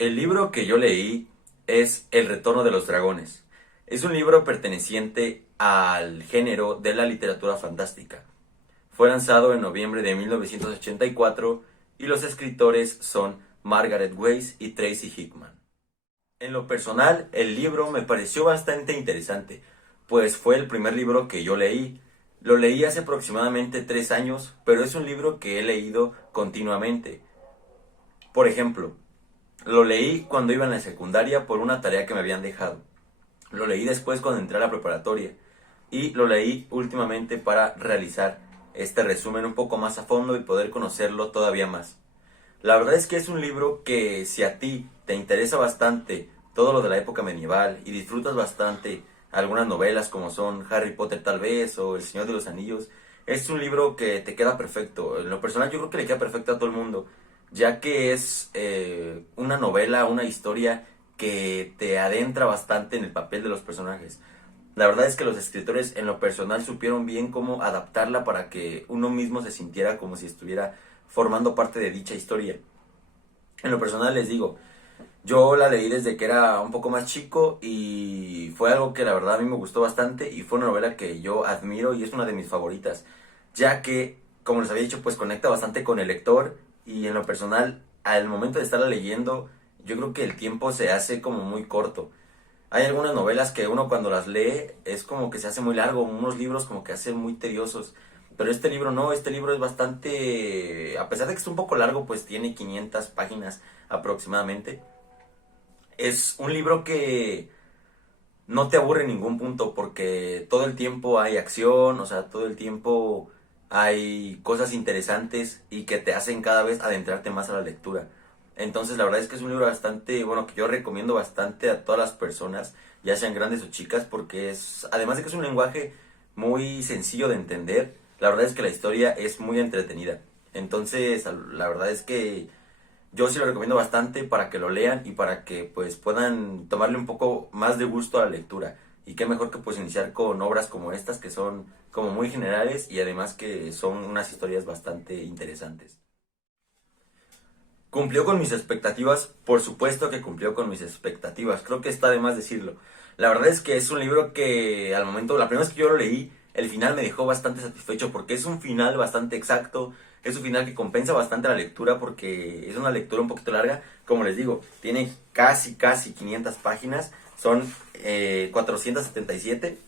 El libro que yo leí es El Retorno de los Dragones. Es un libro perteneciente al género de la literatura fantástica. Fue lanzado en noviembre de 1984 y los escritores son Margaret Weis y Tracy Hickman. En lo personal, el libro me pareció bastante interesante, pues fue el primer libro que yo leí. Lo leí hace aproximadamente 3 años, pero es un libro que he leído continuamente. Por ejemplo, lo leí cuando iba en la secundaria por una tarea que me habían dejado. Lo leí después cuando entré a la preparatoria. Y lo leí últimamente para realizar este resumen un poco más a fondo y poder conocerlo todavía más. La verdad es que es un libro que si a ti te interesa bastante todo lo de la época medieval y disfrutas bastante algunas novelas como son Harry Potter tal vez o El Señor de los Anillos, es un libro que te queda perfecto. En lo personal yo creo que le queda perfecto a todo el mundo, ya que es una novela, una historia que te adentra bastante en el papel de los personajes. La verdad es que los escritores en lo personal supieron bien cómo adaptarla para que uno mismo se sintiera como si estuviera formando parte de dicha historia. En lo personal les digo, yo la leí desde que era un poco más chico y fue algo que la verdad a mí me gustó bastante y fue una novela que yo admiro y es una de mis favoritas, ya que, como les había dicho, pues conecta bastante con el lector y en lo personal, al momento de estarla leyendo, yo creo que el tiempo se hace como muy corto. Hay algunas novelas que uno cuando las lee es como que se hace muy largo, unos libros como que hacen muy tediosos. Pero este libro no, este libro es bastante, a pesar de que es un poco largo, pues tiene 500 páginas aproximadamente. Es un libro que no te aburre en ningún punto porque todo el tiempo hay acción, o sea, todo el tiempo hay cosas interesantes y que te hacen cada vez adentrarte más a la lectura. Entonces, la verdad es que es un libro bastante, bueno, que yo recomiendo bastante a todas las personas, ya sean grandes o chicas, porque es, además de que es un lenguaje muy sencillo de entender, la verdad es que la historia es muy entretenida. Entonces, la verdad es que yo sí lo recomiendo bastante para que lo lean y para que pues puedan tomarle un poco más de gusto a la lectura. Y qué mejor que pues iniciar con obras como estas que son como muy generales y además que son unas historias bastante interesantes. ¿Cumplió con mis expectativas? Por supuesto que cumplió con mis expectativas. Creo que está de más decirlo. La verdad es que es un libro que al momento, la primera vez que yo lo leí, el final me dejó bastante satisfecho porque es un final bastante exacto. Es un final que compensa bastante la lectura porque es una lectura un poquito larga. Como les digo, tiene casi 500 páginas. Son 477.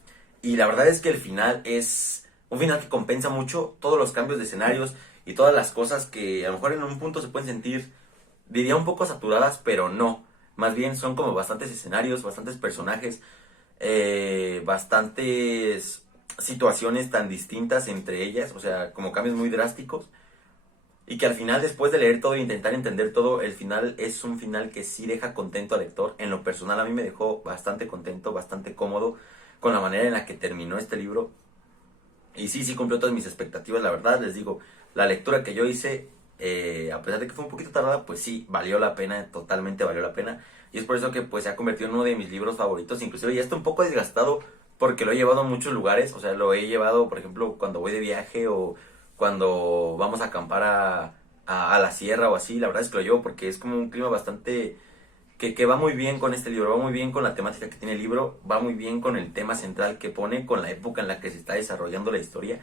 Y la verdad es que el final es un final que compensa mucho todos los cambios de escenarios y todas las cosas que a lo mejor en un punto se pueden sentir, diría un poco saturadas, pero no. Más bien son como bastantes escenarios, bastantes personajes, bastantes situaciones tan distintas entre ellas, o sea, como cambios muy drásticos. Y que al final, después de leer todo e intentar entender todo, el final es un final que sí deja contento al lector. En lo personal a mí me dejó bastante contento, bastante cómodo con la manera en la que terminó este libro. Y sí cumplió todas mis expectativas, la verdad, les digo, la lectura que yo hice, a pesar de que fue un poquito tardada, pues sí, valió la pena, totalmente valió la pena. Y es por eso que pues se ha convertido en uno de mis libros favoritos, inclusive ya está un poco desgastado porque lo he llevado a muchos lugares, o sea, lo he llevado, por ejemplo, cuando voy de viaje o cuando vamos a acampar a la sierra o así, la verdad es que lo llevo porque es como un clima bastante que va muy bien con este libro, va muy bien con la temática que tiene el libro, va muy bien con el tema central que pone, con la época en la que se está desarrollando la historia.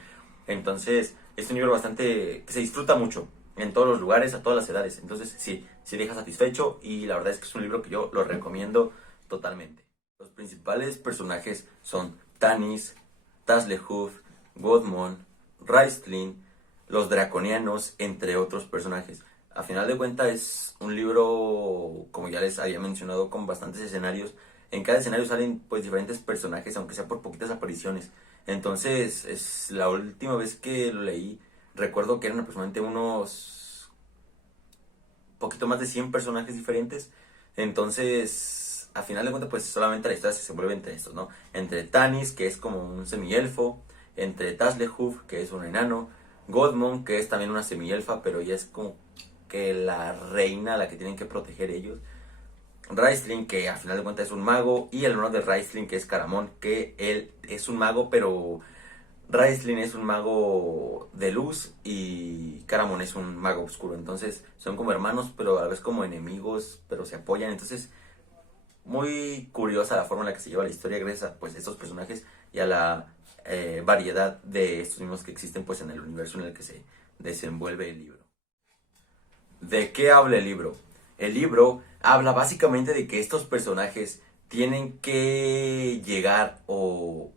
Entonces, es un libro bastante que se disfruta mucho en todos los lugares, a todas las edades. Entonces, sí deja satisfecho y la verdad es que es un libro que yo lo recomiendo totalmente. Los principales personajes son Tanis, Taslehuf, Godmon, Raistlin, los draconianos, entre otros personajes. A final de cuentas es un libro, como ya les había mencionado, con bastantes escenarios. En cada escenario salen pues diferentes personajes, aunque sea por poquitas apariciones. Entonces, es la última vez que lo leí, recuerdo que eran aproximadamente unos poquito más de 100 personajes diferentes. Entonces, a final de cuentas, pues solamente la historia se desenvuelve entre estos, ¿no? Entre Tanis, que es como un semielfo, entre Taslehuf, que es un enano, Godmon, que es también una semielfa, pero ya es como que la reina a la que tienen que proteger ellos. Raistlin, que a final de cuentas es un mago, y el hermano de Raistlin, que es Caramón, que él es un mago, pero Raistlin es un mago de luz y Caramon es un mago oscuro. Entonces son como hermanos, pero a la vez como enemigos, pero se apoyan. Entonces, muy curiosa la forma en la que se lleva la historia gracias a pues, estos personajes y a la variedad de estos mismos que existen pues, en el universo en el que se desenvuelve el libro. ¿De qué habla el libro? El libro habla básicamente de que estos personajes tienen que llegar o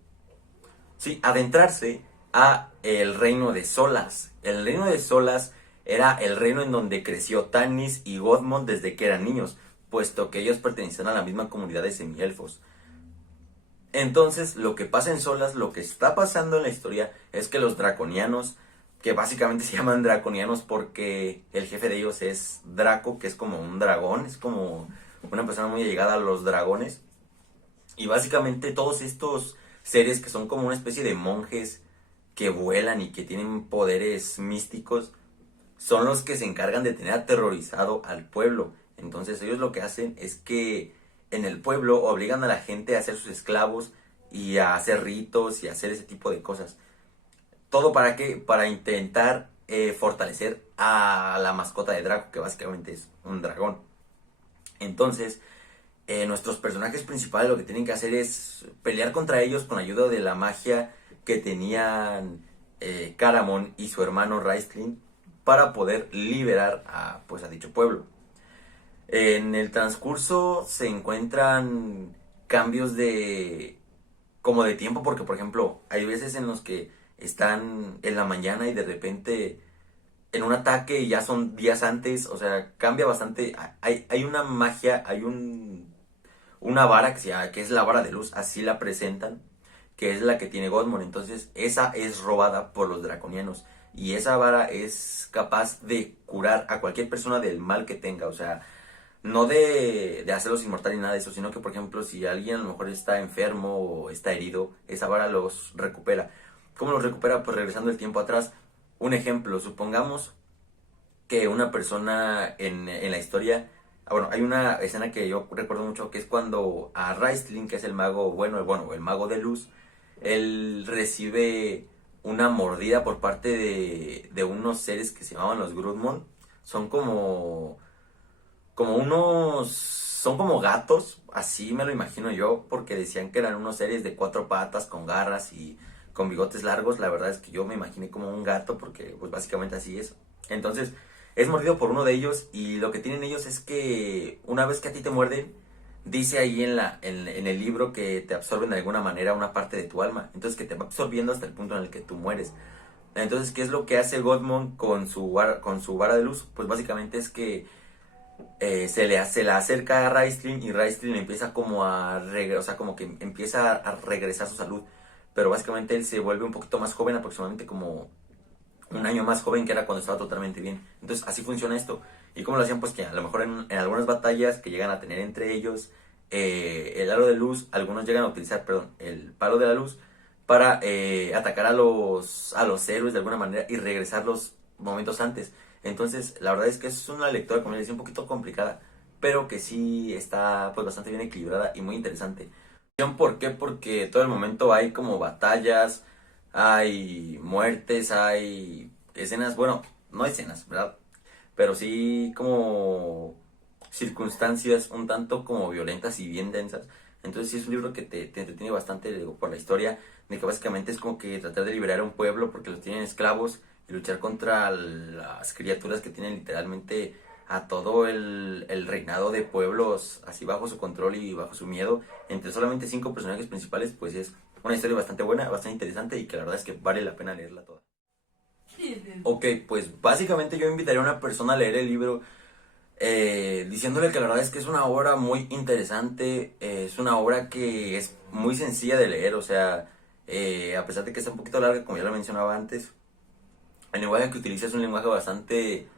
sí, adentrarse a el reino de Solas. El reino de Solas era el reino en donde creció Tannis y Godmond desde que eran niños, puesto que ellos pertenecían a la misma comunidad de semielfos. Entonces, lo que pasa en Solas, lo que está pasando en la historia, es que los draconianos, que básicamente se llaman draconianos porque el jefe de ellos es Draco, que es como un dragón, es como una persona muy allegada a los dragones. Y básicamente todos estos seres que son como una especie de monjes que vuelan y que tienen poderes místicos, son los que se encargan de tener aterrorizado al pueblo. Entonces ellos lo que hacen es que en el pueblo obligan a la gente a ser sus esclavos y a hacer ritos y a hacer ese tipo de cosas. ¿Todo para qué? Para intentar fortalecer a la mascota de Draco, que básicamente es un dragón. Entonces, nuestros personajes principales lo que tienen que hacer es pelear contra ellos con ayuda de la magia que tenían Caramon y su hermano Raistlin para poder liberar pues, a dicho pueblo. En el transcurso se encuentran cambios como de tiempo, porque por ejemplo, hay veces en los que están en la mañana y de repente en un ataque ya son días antes, o sea, cambia bastante. Hay una magia, una vara que es la vara de luz, así la presentan, que es la que tiene Godmon. Entonces, esa es robada por los draconianos. Y esa vara es capaz de curar a cualquier persona del mal que tenga. O sea, no de hacerlos inmortal ni nada de eso, sino que, por ejemplo, si alguien a lo mejor está enfermo o está herido, esa vara los recupera. ¿Cómo los recupera? Pues regresando el tiempo atrás. Un ejemplo, supongamos que una persona en la historia. Bueno, hay una escena que yo recuerdo mucho que es cuando a Raistlin, que es el mago, el mago de luz, él recibe una mordida por parte de unos seres que se llamaban los Grudmon. Son son como gatos, así me lo imagino yo, porque decían que eran unos seres de cuatro patas, con garras y con bigotes largos. La verdad es que yo me imaginé como un gato, porque pues básicamente así es. Entonces, es mordido por uno de ellos y lo que tienen ellos es que una vez que a ti te muerden, dice ahí en el libro que te absorben de alguna manera una parte de tu alma. Entonces que te va absorbiendo hasta el punto en el que tú mueres. Entonces, ¿qué es lo que hace Godmond con su vara de luz? Pues básicamente es que se la acerca a Raistlin y Raistlin empieza como o sea, como que empieza a regresar su salud. Pero básicamente él se vuelve un poquito más joven, aproximadamente como un año más joven que era cuando estaba totalmente bien. Entonces así funciona esto. ¿Y cómo lo hacían? Pues que a lo mejor en algunas batallas que llegan a tener entre ellos, el aro de luz, algunos llegan a utilizar, perdón, el palo de la luz para atacar a los héroes de alguna manera y regresarlos momentos antes. Entonces, la verdad es que es una lectura, como les decía, un poquito complicada, pero que sí está pues bastante bien equilibrada y muy interesante. ¿Por qué? Porque todo el momento hay como batallas, hay muertes, hay escenas, bueno, no escenas, ¿verdad? Pero sí como circunstancias un tanto como violentas y bien densas. Entonces sí es un libro que te entretiene bastante digo, por la historia, de que básicamente es como que tratar de liberar a un pueblo porque los tienen esclavos y luchar contra las criaturas que tienen literalmente a todo el reinado de pueblos así bajo su control y bajo su miedo, entre solamente 5 personajes principales. Pues es una historia bastante buena, bastante interesante y que la verdad es que vale la pena leerla toda. Ok, pues básicamente yo invitaría a una persona a leer el libro diciéndole que la verdad es que es una obra muy interesante, es una obra que es muy sencilla de leer. O sea, a pesar de que está un poquito larga, como ya lo mencionaba antes, el lenguaje que utiliza es un lenguaje bastante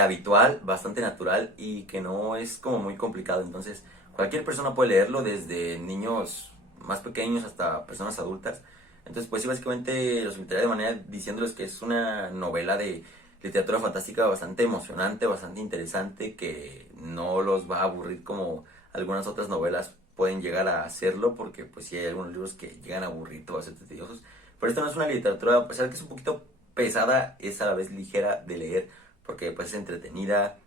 habitual, bastante natural y que no es como muy complicado. Entonces, cualquier persona puede leerlo, desde niños más pequeños hasta personas adultas. Entonces, pues sí, básicamente los invitaría de manera diciéndoles que es una novela de literatura fantástica bastante emocionante, bastante interesante, que no los va a aburrir como algunas otras novelas pueden llegar a hacerlo, porque pues sí hay algunos libros que llegan a aburrir, o a ser tediosos, Pero esto no es una literatura, a pesar de que es un poquito pesada, es a la vez ligera de leer, porque pues es entretenida,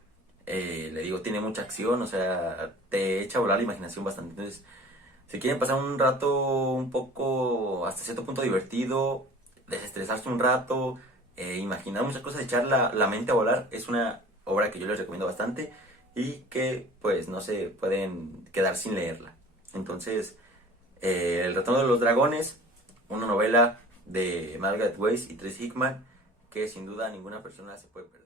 le digo, tiene mucha acción, o sea, te echa a volar la imaginación bastante. Entonces, si quieren pasar un rato un poco, hasta cierto punto divertido, desestresarse un rato, imaginar muchas cosas, echar la mente a volar, es una obra que yo les recomiendo bastante y que pues no se pueden quedar sin leerla. Entonces, El retorno de los dragones, una novela de Margaret Weiss y Tracy Hickman que sin duda ninguna persona se puede perder.